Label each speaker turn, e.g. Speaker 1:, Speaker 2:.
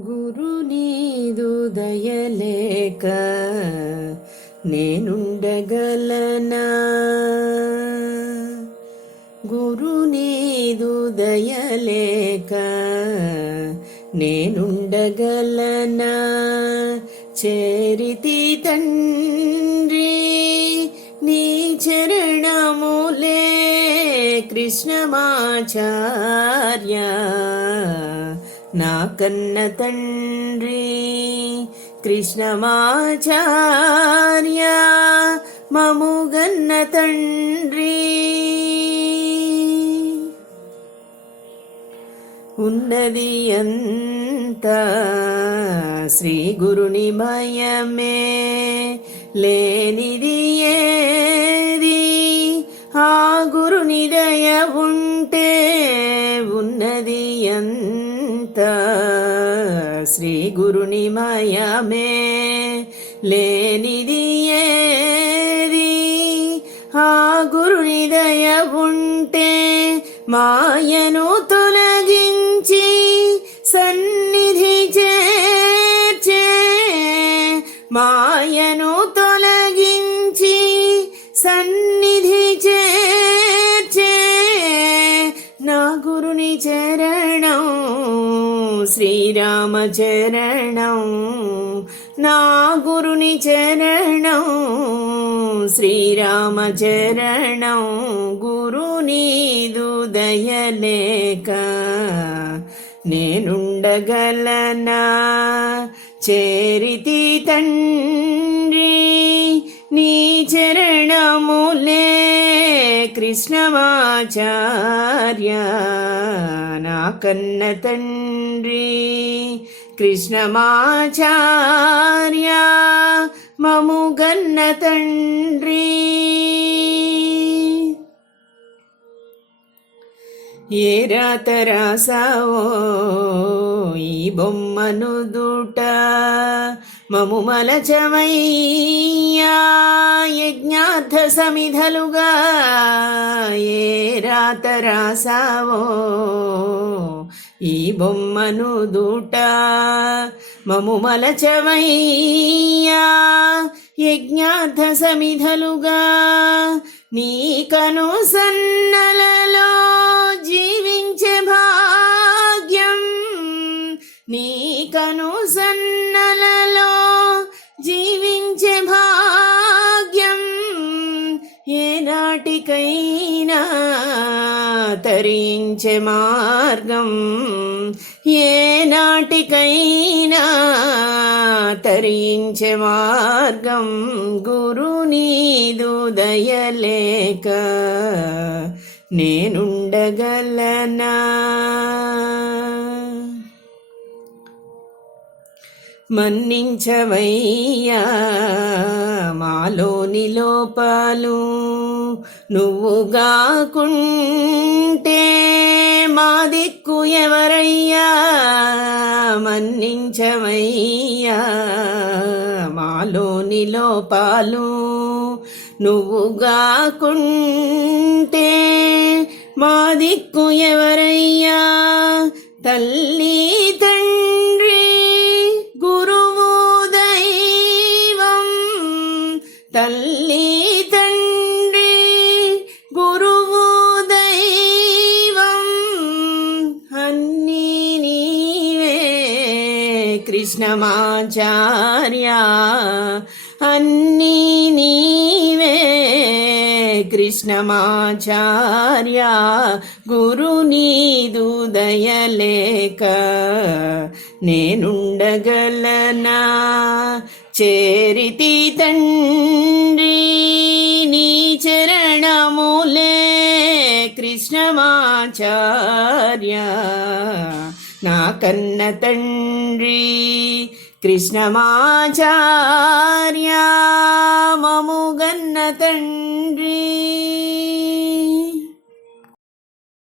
Speaker 1: గురునీదు దయలేక నేనుండగలనా? గురునీదు దయలేక నేనుండగలనా? చేరితి తండ్రి నీ చరణములే కృష్ణమాచార్య. నా కన్న తండ్రి కృష్ణమాచార్య మముగన్న తండ్రి. ఉన్నది అంత శ్రీ గురుని మయమే లేనిది ఏది? ఆ గురుని దయ ఉంటే ఉన్నది అంత శ్రీ గురుని మయమే లేనిది ఏది? ఆ గురుని దయ ఉంటే మాయను తొలగించి సన్నిధి చేర్చే మాయను తొలగించి సన్నిధి చేర్చే నా గురుని చరణం శ్రీరామ చరణం నా గురుని చరణం. శ్రీరామ చరణం గురునీదు దయలేక నేనుండగలనా? చేరితి తండ్రి నీ చరణములే కృష్ణమాచార్య. నా కన్న తండ్రి తండ్రి. కృష్ణమాచార్య మముగన్న తండ్రి. ఏ రాత రాసావో ఈ బొమ్మను దూట మము మలచమయ్యా. యజ్ఞార్థ సమిధలుగా ఏ రాత రాసావో బొమ్మను దూట మము మలచమయ్యా. యజ్ఞార్థ సమిధలుగా నీకను సన్నలలో జీవించే భాగ్యం. నీకను సన్నలలో జీవించే భాగ్యం. ఏ నాటికై అవతరించే మార్గం ఏనాటికైనా తరించే మార్గం గురునీదు దయలేక నేనుండగలనా? మన్నించవయ్యా. మాలోని లోపాలు నువ్వుగాకుంటే మా దిక్కు ఎవరయ్యా? మన్నించవయ్యా. మాలోని లోపాలు నువ్వుగాకుంటే మా దిక్కు ఎవరయ్యా? తల్లి తండ్రి తల్లి తండ్రి గురువు దైవం అన్నీ నీవే. కృష్ణమాచార్య అన్నీ నీవే. కృష్ణమాచార్య గురు నీదు దయలేక నేనుండగలనా? చేరితి తండ్రి నీ చరణములే కృష్ణమాచార్య నా కన్న తండ్రి కృష్ణమాచార్య మముగన్న తండ్రి.